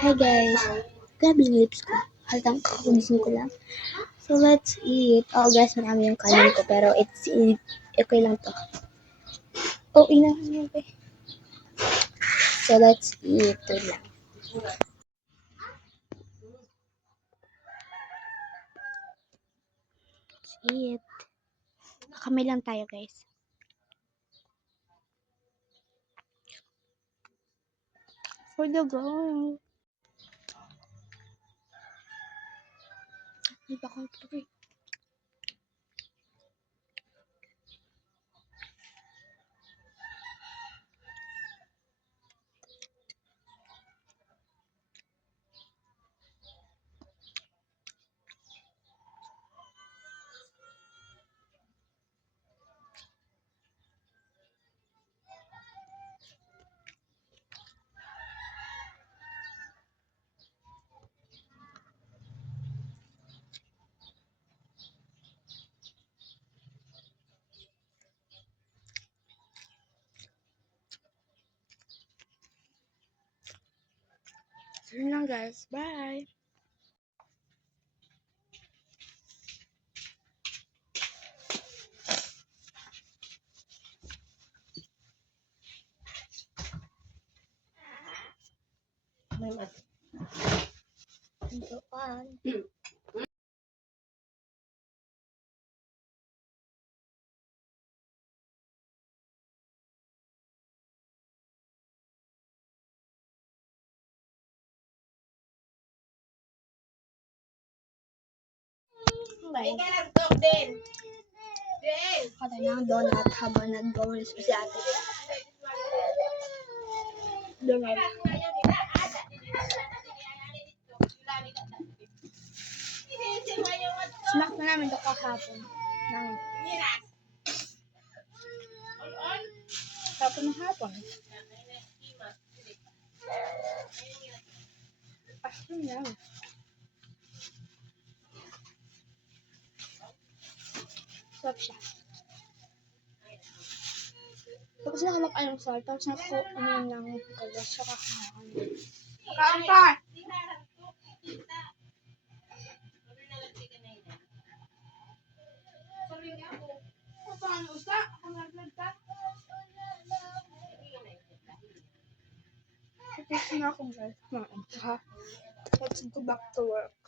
Hi guys! Grabe yung lips ko. Halatang kakagising ko lang. So let's eat. Oh guys, marami yung kanin ko pero okay lang to. Oh, inahan mo ba? So let's eat. Ito lang. Let's eat. Kamay lang tayo guys. For the go. Hindi pa ko ito eh. So yun lang guys. Bye! May mas. Tuntukan. Bye! Kada ng donut habang nag-gawin si ate. Donut. Snack na namin ito kahapon. Hapon na hapon. Asin lang. Sarap siya. Tapos nakalak ayong salt. Tapos ano lang kagas. Saka kakain. Kain ka! Tapos na akong guys. Let's go back to work.